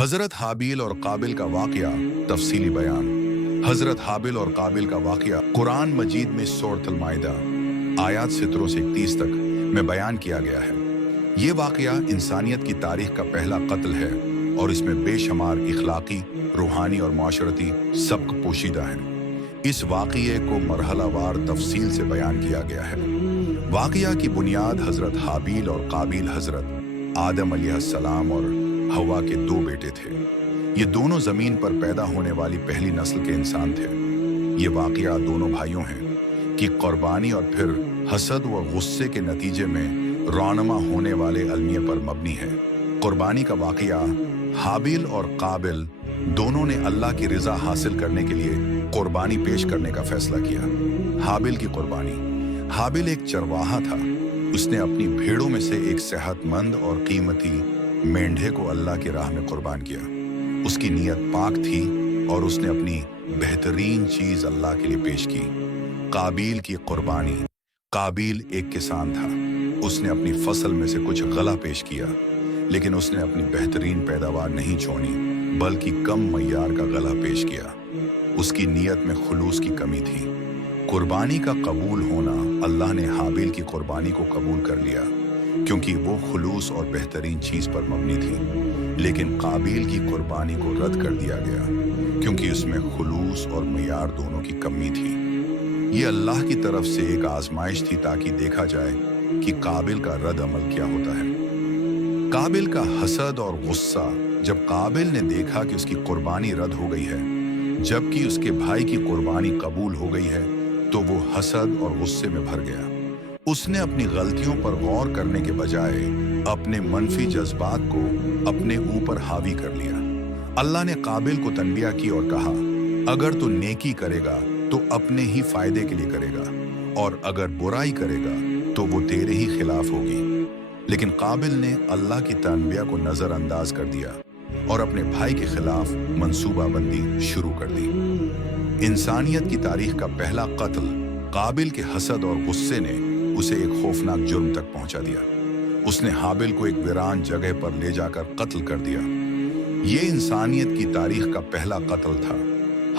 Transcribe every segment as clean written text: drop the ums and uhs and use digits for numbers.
حضرت حابیل اور قابل کا واقعہ تفصیلی بیان۔ حضرت حابیل اور قابل کا واقعہ قرآن مجید میں سورۃ المائدہ آیات 17 سے 31 تک میں بیان کیا گیا ہے۔ یہ واقعہ انسانیت کی تاریخ کا پہلا قتل ہے اور اس میں بے شمار اخلاقی، روحانی اور معاشرتی سبق پوشیدہ ہیں۔ اس واقعے کو مرحلہ وار تفصیل سے بیان کیا گیا ہے۔ واقعہ کی بنیاد حضرت حابیل اور قابل حضرت آدم علیہ السلام اور ہوا کے دو بیٹے تھے۔ یہ دونوں زمین پر پیدا ہونے والی پہلی نسل کے انسان تھے۔ یہ واقعہ دونوں بھائیوں ہیں کہ قربانی اور پھر حسد و غصے کے نتیجے میں رونما ہونے والے المیہ پر مبنی ہے۔ قربانی کا واقعہ، حابیل اور قابل دونوں نے اللہ کی رضا حاصل کرنے کے لیے قربانی پیش کرنے کا فیصلہ کیا۔ حابیل کی قربانی۔ حابیل ایک چرواہا تھا۔ اس نے اپنی بھیڑوں میں سے ایک صحت مند اور قیمتی مینڈھے کو اللہ کی راہ میں قربان کیا۔ اس کی نیت پاک تھی اور اس نے اپنی بہترین چیز اللہ کے لیے پیش کی۔ قابیل کی قربانی۔ قابیل ایک کسان تھا۔ اس نے اپنی فصل میں سے کچھ غلہ پیش کیا، لیکن اس نے اپنی بہترین پیداوار نہیں چھوڑی بلکہ کم معیار کا غلہ پیش کیا۔ اس کی نیت میں خلوص کی کمی تھی۔ قربانی کا قبول ہونا، اللہ نے حابیل کی قربانی کو قبول کر لیا کیونکہ وہ خلوص اور بہترین چیز پر مبنی تھی، لیکن قابیل کی قربانی کو رد کر دیا گیا کیونکہ اس میں خلوص اور معیار دونوں کی کمی تھی۔ یہ اللہ کی طرف سے ایک آزمائش تھی تاکہ دیکھا جائے کہ قابل کا رد عمل کیا ہوتا ہے۔ قابل کا حسد اور غصہ۔ جب قابل نے دیکھا کہ اس کی قربانی رد ہو گئی ہے جبکہ اس کے بھائی کی قربانی قبول ہو گئی ہے تو وہ حسد اور غصے میں بھر گیا۔ اس نے اپنی غلطیوں پر غور کرنے کے بجائے اپنے منفی جذبات کو اپنے اوپر حاوی کر لیا۔ اللہ نے قابل کو تنبیہ کی اور کہا، اگر تو نیکی کرے گا تو اپنے ہی فائدے کے لیے کرے گا اور اگر برائی کرے گا تو وہ تیرے ہی خلاف ہوگی۔ لیکن قابل نے اللہ کی تنبیہ کو نظر انداز کر دیا اور اپنے بھائی کے خلاف منصوبہ بندی شروع کر دی۔ انسانیت کی تاریخ کا پہلا قتل، قابل کے حسد اور غصے نے اسے ایک خوفناک جرم تک پہنچا دیا۔ اس نے حابیل کو ایک ویران جگہ پر لے جا کر قتل کر دیا۔ یہ انسانیت کی تاریخ کا پہلا قتل تھا۔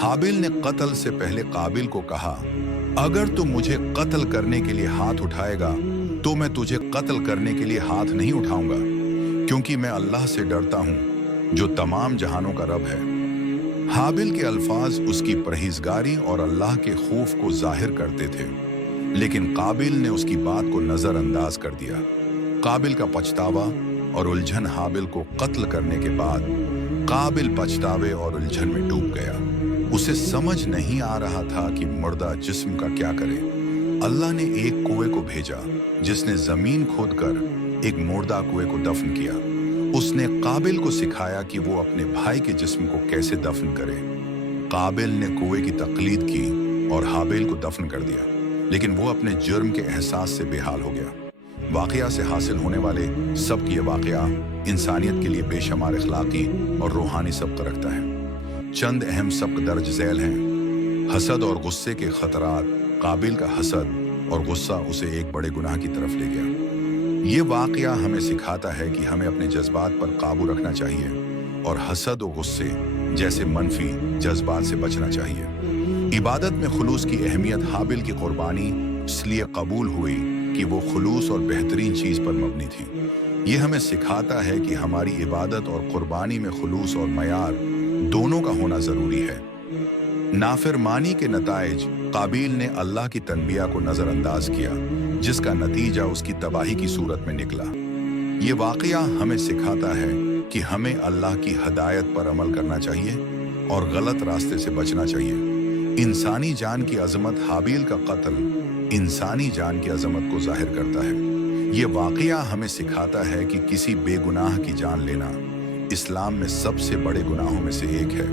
حابیل نے قتل سے پہلے قابل کو کہا، اگر تو مجھے قتل کرنے کے لیے ہاتھ اٹھائے گا تو میں تجھے قتل کرنے کے لیے ہاتھ نہیں اٹھاؤں گا، کیونکہ میں اللہ سے ڈرتا ہوں جو تمام جہانوں کا رب ہے۔ حابیل کے الفاظ اس کی پرہیزگاری اور اللہ کے خوف کو ظاہر کرتے تھے، لیکن قابل نے اس کی بات کو نظر انداز کر دیا۔ قابل کا پچھتاوا اور الجھن۔ حابیل کو قتل کرنے کے بعد قابل پچھتاوے اور الجھن میں ڈوب گیا۔ اسے سمجھ نہیں آ رہا تھا کہ مردہ جسم کا کیا کرے۔ اللہ نے ایک کنویں کو بھیجا جس نے زمین کھود کر ایک مردہ کنویں کو دفن کیا۔ اس نے قابل کو سکھایا کہ وہ اپنے بھائی کے جسم کو کیسے دفن کرے۔ قابل نے کنویں کی تقلید کی اور حابیل کو دفن کر دیا، لیکن وہ اپنے جرم کے احساس سے بے حال ہو گیا۔ واقعہ سے حاصل ہونے والے سبق۔ یہ واقعہ انسانیت کے لیے بے شمار اخلاقی اور روحانی سبق رکھتا ہے۔ چند اہم سبق درج ذیل ہیں۔ حسد اور غصے کے خطرات۔ قابل کا حسد اور غصہ اسے ایک بڑے گناہ کی طرف لے گیا۔ یہ واقعہ ہمیں سکھاتا ہے کہ ہمیں اپنے جذبات پر قابو رکھنا چاہیے اور حسد و غصے جیسے منفی جذبات سے بچنا چاہیے۔ عبادت میں خلوص کی اہمیت۔ حابیل کی قربانی اس لیے قبول ہوئی کہ وہ خلوص اور بہترین چیز پر مبنی تھی۔ یہ ہمیں سکھاتا ہے کہ ہماری عبادت اور قربانی میں خلوص اور معیار دونوں کا ہونا ضروری ہے۔ نافرمانی کے نتائج۔ قابیل نے اللہ کی تنبیہ کو نظر انداز کیا جس کا نتیجہ اس کی تباہی کی صورت میں نکلا۔ یہ واقعہ ہمیں سکھاتا ہے کہ ہمیں اللہ کی ہدایت پر عمل کرنا چاہیے اور غلط راستے سے بچنا چاہیے۔ انسانی جان کی عظمت۔ حابیل کا قتل انسانی جان کی عظمت کو ظاہر کرتا ہے۔ یہ واقعہ ہمیں سکھاتا ہے کہ کسی بے گناہ کی جان لینا اسلام میں سب سے بڑے گناہوں میں سے ایک ہے۔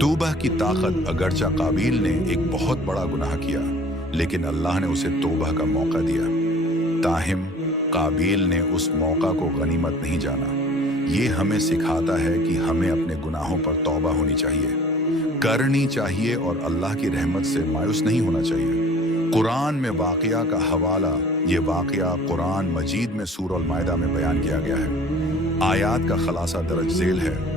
توبہ کی طاقت۔ اگرچہ قابیل نے ایک بہت بڑا گناہ کیا لیکن اللہ نے اسے توبہ کا موقع دیا، تاہم قابیل نے اس موقع کو غنیمت نہیں جانا۔ یہ ہمیں سکھاتا ہے کہ ہمیں اپنے گناہوں پر توبہ ہونی چاہیے، کرنی چاہیے اور اللہ کی رحمت سے مایوس نہیں ہونا چاہیے۔ قرآن میں واقعہ کا حوالہ۔ یہ واقعہ قرآن مجید میں سورۃ المائدہ میں بیان کیا گیا ہے۔ آیات کا خلاصہ درج ذیل ہے۔